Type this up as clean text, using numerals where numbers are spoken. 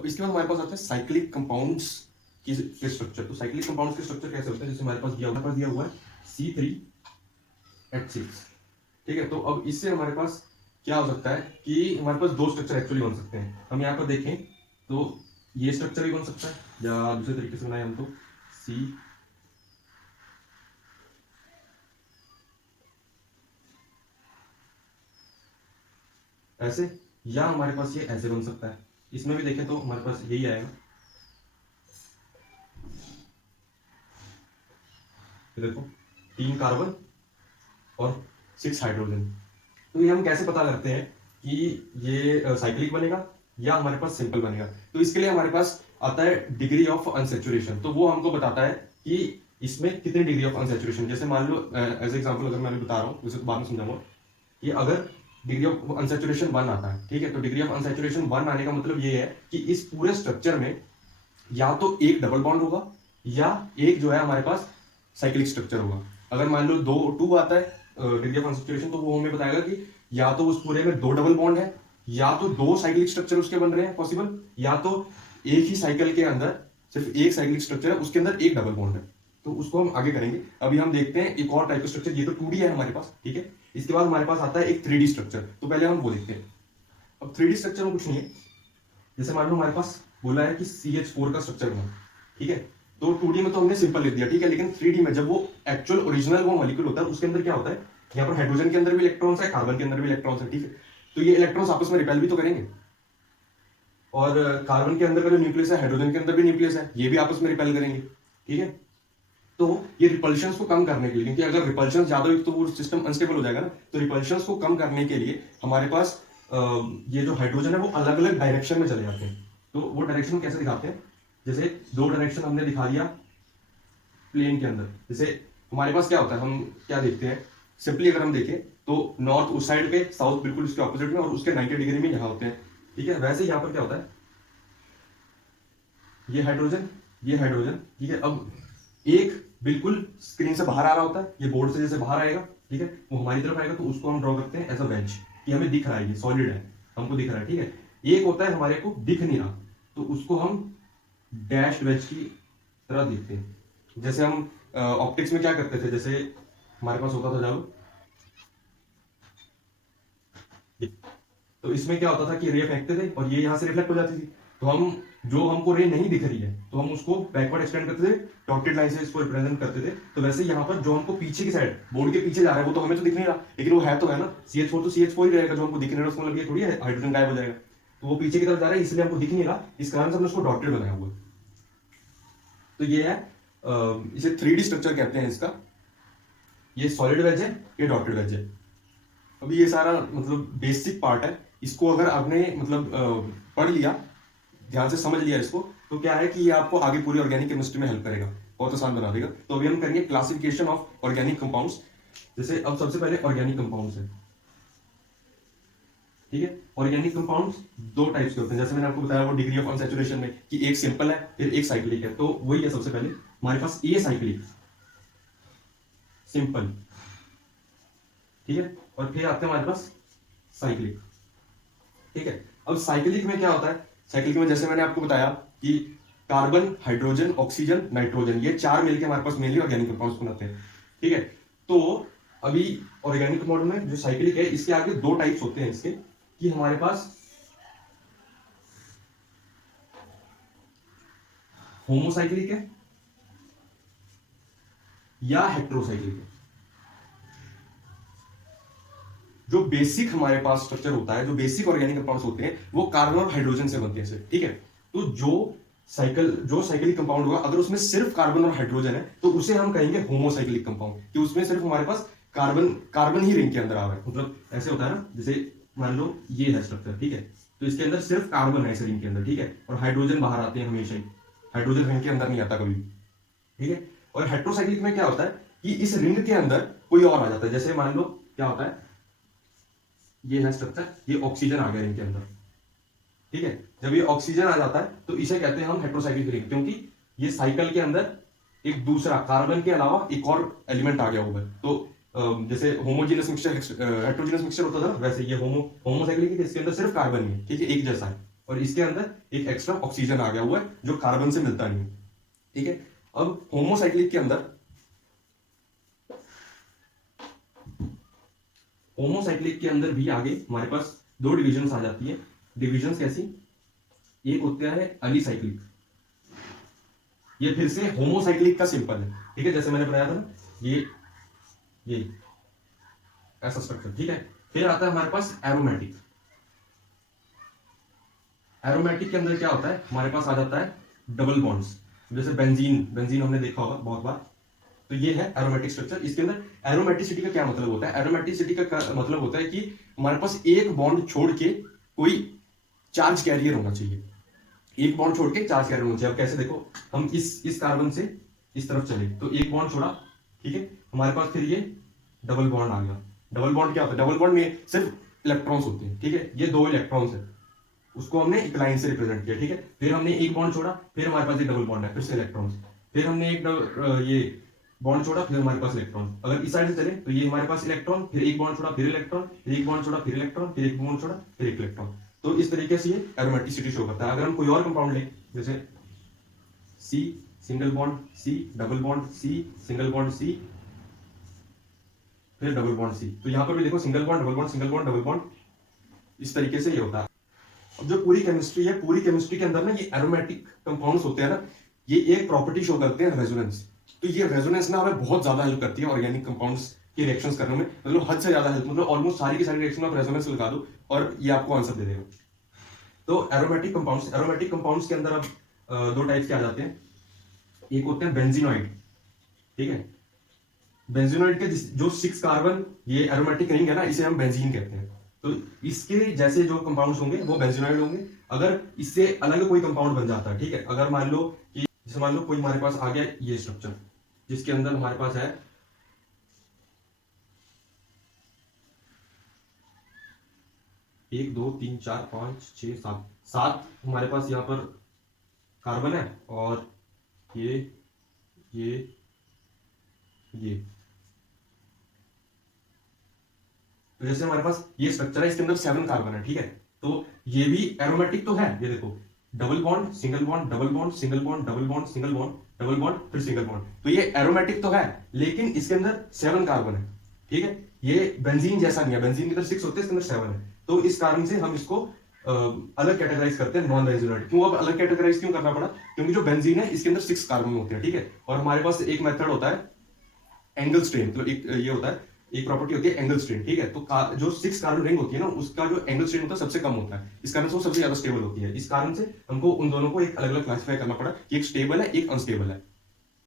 अब इसके बाद हमारे पास आता है साइक्लिक कंपाउंड्स की स्ट्रक्चर। तो साइक्लिक कंपाउंड्स के स्ट्रक्चर कैसे होते हैं, जैसे हमारे पास दिया हुआ है C3H6। ठीक है, तो अब इससे हमारे पास क्या हो सकता है कि हमारे पास दो स्ट्रक्चर एक्चुअली बन सकते हैं। हम यहाँ पर देखें तो ये स्ट्रक्चर भी बन सकता है, या दूसरे तरीके से बनाए हम तो C ऐसे, या हमारे पास ये ऐसे बन सकता है। इसमें भी देखें तो हमारे पास यही आएगा, देखो 3 कार्बन और 6 हाइड्रोजन। तो ये हम कैसे पता करते हैं कि ये साइक्लिक बनेगा या हमारे पास सिंपल बनेगा? तो इसके लिए हमारे पास आता है डिग्री ऑफ अनसेचुरेशन। तो वो हमको बताता है कि इसमें कितनी डिग्री ऑफ अनसेचुरेशन। जैसे मान लो एज एग्जांपल अगर मैं बता रहा हूँ, उसे तो बाद में समझाऊंगा कि अगर डिग्री ऑफ अनसेचुरेशन 1 आता है, ठीक है, तो डिग्री ऑफ अनसेचुरेशन 1 आने का मतलब ये है कि इस पूरे स्ट्रक्चर में या तो एक डबल बॉन्ड होगा या एक जो है हमारे पास साइक्लिक स्ट्रक्चर होगा। अगर मान लो 2 आता है डिग्री ऑफ अनसेचुरेशन, तो वो हमें बताएगा कि या तो उस पूरे में 2 डबल बॉन्ड है, या तो 2 साइक्लिक स्ट्रक्चर उसके बन रहे हैं पॉसिबल, या तो एक ही साइकिल के अंदर सिर्फ एक साइक्लिक स्ट्रक्चर है, उसके अंदर एक डबल बॉन्ड है। तो उसको हम आगे करेंगे। अभी हम देखते हैं एक और टाइप का स्ट्रक्चर। ये तो 2D है हमारे पास, ठीक है। इसके बाद हमारे पास आता है एक 3D स्ट्रक्चर। तो पहले हम वो देखते हैं। अब 3D स्ट्रक्चर में कुछ नहीं है, जैसे मान लो हमारे पास बोला है कि CH4 का स्ट्रक्चर बना, ठीक है। तो 2D में तो हमने सिंपल लिख दिया, ठीक है, लेकिन 3D में जब वो एक्चुअल ओरिजिनल वो मॉलिक्यूल होता है, उसके अंदर क्या होता है, यहाँ पर हाइड्रोजन के अंदर भी इलेक्ट्रॉन्स है, कार्बन के अंदर भी इलेक्ट्रॉन्स है, ठीक है। तो ये इलेक्ट्रॉन्स आपस में रिपेल भी तो करेंगे, और कार्बन के अंदर का जो न्यूक्लियस है, हाइड्रोजन के अंदर भी न्यूक्लियस है, ये भी आपस में रिपेल करेंगे, ठीक है। तो ये रिपल्शंस को कम करने के लिए, क्योंकि अगर रिपल्शन ज्यादा हुई तो वो सिस्टम अनस्टेबल हो जाएगा ना, तो रिपल्शंस को कम करने के लिए हमारे पास ये जो हाइड्रोजन है वो अलग अलग डायरेक्शन में चले जाते हैं। तो वो डायरेक्शन कैसे दिखाते हैं, जैसे 2 डायरेक्शन हमने दिखा दिया प्लेन के अंदर। जैसे हमारे पास क्या होता है, हम क्या देखते हैं सिंपली, अगर हम देखें तो नॉर्थ उस साइड पे, साउथ बिल्कुल उसके ऑपोजिट में, और उसके 90 डिग्री में यहाँ होते हैं, ठीक है। वैसे यहाँ पर क्या होता है, ये हाइड्रोजन, ठीक है। अब एक बिल्कुल स्क्रीन से बाहर आ रहा होता है, ये बोर्ड से जैसे बाहर आएगा, ठीक है, वो हमारी तरफ आएगा, तो उसको हम ड्रॉ करते हैं एज अ वेज, कि हमें दिख रहा है, ये सॉलिड है, हमको दिख रहा है, ठीक है। एक होता है हमारे को दिख नहीं रहा, तो उसको हम डैश वेज की तरह देखते हैं। जैसे हम ऑप्टिक्स में क्या करते थे, जैसे हमारे पास होता था जब, तो इसमें क्या होता था कि रे फेंकते थे और ये यहां से रिफ्लेक्ट हो जाती थी। तो हम जो हमको रे नहीं दिख रही है, तो हम उसको बैकवर्ड एक्सटेंड करते थे, डॉटेड लाइन से इसको रिप्रेजेंट करते थे। तो वैसे यहाँ पर जो हमको पीछे की साइड, बोर्ड के पीछे जा रहा है, वो तो हमें तो दिख नहीं रहा, लेकिन वो है तो है ना, CH4 तो CH4 ही रहेगा, जो हमको दिख नहीं रहा उसको मतलब ये थोड़ी है हाइड्रोजन गायब हो जाएगा। तो वो पीछे की तरफ जा रहा है, इसलिए हमको दिख नहीं रहा, इस कारण से हमने उसको डॉटेड बनाया हुआ है। तो ये है, इसे 3D स्ट्रक्चर कहते हैं इसका। ये सॉलिड वेज है, ये डॉटेड वेज है। अभी ये सारा मतलब बेसिक पार्ट है, इसको अगर आपने मतलब पढ़ लिया, ध्यान से समझ लिया इसको, तो क्या है कि ये आपको आगे पूरी ऑर्गेनिक केमिस्ट्री में हेल्प करेगा, बहुत आसान बना देगा। तो अभी हम करेंगे क्लासिफिकेशन ऑफ ऑर्गेनिक कंपाउंड्स। जैसे अब सबसे पहले ऑर्गेनिक कंपाउंड्स है, ठीक है। ऑर्गेनिक कंपाउंड्स 2 टाइप्स के होते हैं, जैसे मैंने आपको बताया वो डिग्री ऑफ अनसैचुरेशन में, कि एक सिंपल है फिर एक साइक्लिक है। तो वही है, सबसे पहले हमारे पास ए साइक्लिक, सिंपल, ठीक है, और फिर आते हैं हमारे पास साइक्लिक, ठीक है। अब साइक्लिक में क्या होता है, साइक्लिक में जैसे मैंने आपको बताया कि कार्बन, हाइड्रोजन, ऑक्सीजन, नाइट्रोजन, ये 4 मिलकर हमारे पास मेनली ऑर्गेनिक कंपाउंड्स बनाते हैं, ठीक है। तो अभी ऑर्गेनिक कंपाउंड में जो साइक्लिक है, इसके आगे 2 टाइप्स होते हैं इसके, कि हमारे पास होमोसाइक्लिक है या हेट्रोसाइक्लिक है। जो बेसिक हमारे पास स्ट्रक्चर होता है, जो बेसिक ऑर्गेनिक कंपाउंड्स होते हैं, वो कार्बन और हाइड्रोजन से बनते हैं, ठीक है। तो जो साइक्लिक कंपाउंड होगा, अगर उसमें सिर्फ कार्बन और हाइड्रोजन है, तो उसे हम कहेंगे होमोसाइक्लिक कंपाउंड, कि उसमें सिर्फ हमारे पास कार्बन ही रिंग के अंदर आ रहा है। मतलब ऐसे होता है ना, जैसे मान लो ये है स्ट्रक्चर, ठीक है, तो इसके अंदर सिर्फ कार्बन है इस रिंग के अंदर, ठीक है, और हाइड्रोजन बाहर आते हैं हमेशा ही, हाइड्रोजन रिंग के अंदर नहीं आता कभी, ठीक है। और हेट्रोसाइक्लिक में क्या होता है कि इस रिंग के अंदर कोई और आ जाता है। जैसे मान लो क्या होता है, ये है स्ट्रक्चर, ये ऑक्सीजन आ गया इनके अंदर, ठीक है। जब ये ऑक्सीजन आ जाता है तो इसे कहते हैं हम हेट्रोसाइक्लिक रिंग, क्योंकि ये साइकिल के अंदर एक दूसरा कार्बन के अलावा एक और एलिमेंट आ गया होगा। तो जैसे होमोजीनस मिक्सचर, हेट्रोजीनस मिक्सचर होता था ना, वैसे ये होमोसाइक्लिक है, इसके अंदर सिर्फ कार्बन ही है, ठीक है, एक जैसा है, और इसके अंदर एक एक्स्ट्रा ऑक्सीजन आ गया हुआ है जो कार्बन से मिलता नहीं है, ठीक है। अब होमोसाइक्लिक के अंदर भी आगे हमारे पास दो डिविजन्स आ जाती है। डिविजन्स कैसी, एक होता है अलीसाइक्लिक, ये फिर से होमोसाइक्लिक का सिंपल है, ठीक है, जैसे मैंने बनाया था ना, ये ऐसा स्ट्रक्चर, ठीक है। फिर आता है हमारे पास एरोमेटिक। एरोमेटिक के अंदर क्या होता है, हमारे पास आ जाता है डबल बॉन्ड्स, जैसे बेंजीन हमने देखा होगा बहुत बार। तो ये है एरोमेटिक स्ट्रक्चर। इसके अंदर एरोमेटिसिटी का क्या मतलब होता है, एरोमेटिसिटी का मतलब होता है कि हमारे पास एक बॉन्ड छोड़ के कोई चार्ज कैरियर होना चाहिए, एक बॉन्ड छोड़ के चार्ज कैरियर होना चाहिए। अब कैसे, देखो, हम इस कार्बन से इस तरफ चले तो एक बॉन्ड छोड़ा, ठीक है, हमारे पास फिर ये डबल बॉन्ड आ गया। डबल बॉन्ड क्या होता है, डबल बॉन्ड में सिर्फ इलेक्ट्रॉन्स होते हैं, ठीक है, ये दो इलेक्ट्रॉन्स है, उसको हमने एक लाइन से रिप्रेजेंट किया, ठीक है। फिर हमने एक बॉन्ड छोड़ा, फिर हमारे पास एक डबल बॉन्ड है, फिर से इलेक्ट्रॉन्स, फिर हमने एक ये बॉन्ड छोड़ा, फिर हमारे पास इलेक्ट्रॉन। अगर इस साइड से चले तो ये हमारे पास इलेक्ट्रॉन, फिर एक बॉन्ड छोड़ा, फिर इलेक्ट्रॉन, फिर एक बॉन्ड छोड़ा, फिर इलेक्ट्रॉन, फिर एक बॉन्ड छोड़ा, फिर एक इलेक्ट्रॉन। तो इस तरीके से ये एरोमेटिसिटी शो करता है। अगर हम कोई और कंपाउंड लें, जैसे C single bond C, double bond C, single bond C, फिर डबल बॉन्ड C, तो यहां पर भी देखो single bond, double bond, single bond, double bond, इस तरीके से ये होता है। अब जो पूरी केमिस्ट्री है, पूरी केमिस्ट्री के अंदर ना ये एरोमेटिक कंपाउंड्स होते हैं ना, ये एक प्रॉपर्टी शो करते हैं, रेजोनेंस। तो ये रेजोनेंस ना हमें बहुत ज्यादा हेल्प करती है ऑर्गेनिक कंपाउंड्स की रिएक्शंस करने में, मतलब हद से ज्यादा हेल्प, मतलब ऑलमोस्ट सारी की सारी रिएक्शन में आप रेजोनेंस लगा दो और ये आपको आंसर दे देगा। तो एरोमेटिक कंपाउंड्स के अंदर अब दो टाइप के आ जाते हैं। एक होते हैं बेंजीनॉइड, ठीक है। बेंजीनॉइड के जो 6 कार्बन ये एरोमेटिक रिंग है ना, इसे हम बेंजीन कहते हैं। तो इसके जैसे जो कंपाउंड्स होंगे वो बेंजीनॉइड होंगे। अगर इससे अलग कोई कंपाउंड बन जाता है, ठीक है, अगर मान लो कि जैसे मान लो कोई हमारे पास आ गया ये स्ट्रक्चर, जिसके अंदर हमारे पास है 1 2 3 4 5 6 7 हमारे पास यहाँ पर कार्बन है, और ये तो जैसे हमारे पास ये स्ट्रक्चर है, इसके अंदर 7 कार्बन है, ठीक है। तो ये भी एरोमेटिक तो है, ये देखो, double bond, single bond, double bond, single bond, double bond, single bond, double bond, फिर सिंगल बॉन्ड। तो ये एरोमेटिक तो है, लेकिन इसके अंदर 7 कार्बन है, ठीक है। ये बेंजीन जैसा नहीं है, बेंजीन के अंदर 6 होते हैं, इसके अंदर 7 है। तो इस कारण से हम इसको अलग कैटेगराइज करते हैं, नॉन बेंजीनॉइड। क्यों अब अलग कैटेगराइज क्यों करना पड़ा, क्योंकि जो बेंजीन है इसके अंदर 6 कार्बन होते हैं, ठीक है। और हमारे पास एक मेथड होता है एंगल स्ट्रेन, मतलब एक ये होता है, एक प्रॉपर्टी होती है एंगल स्ट्रेन, ठीक है। तो जो 6 कार्बन रिंग होती है ना, उसका जो एंगल स्ट्रेन होता है सबसे कम होता है, इस कारण से वो सबसे ज्यादा स्टेबल होती है। इस कारण से हमको उन दोनों को एक अलग अलग क्लासिफाई करना पड़ा कि एक स्टेबल है, एक अनस्टेबल है।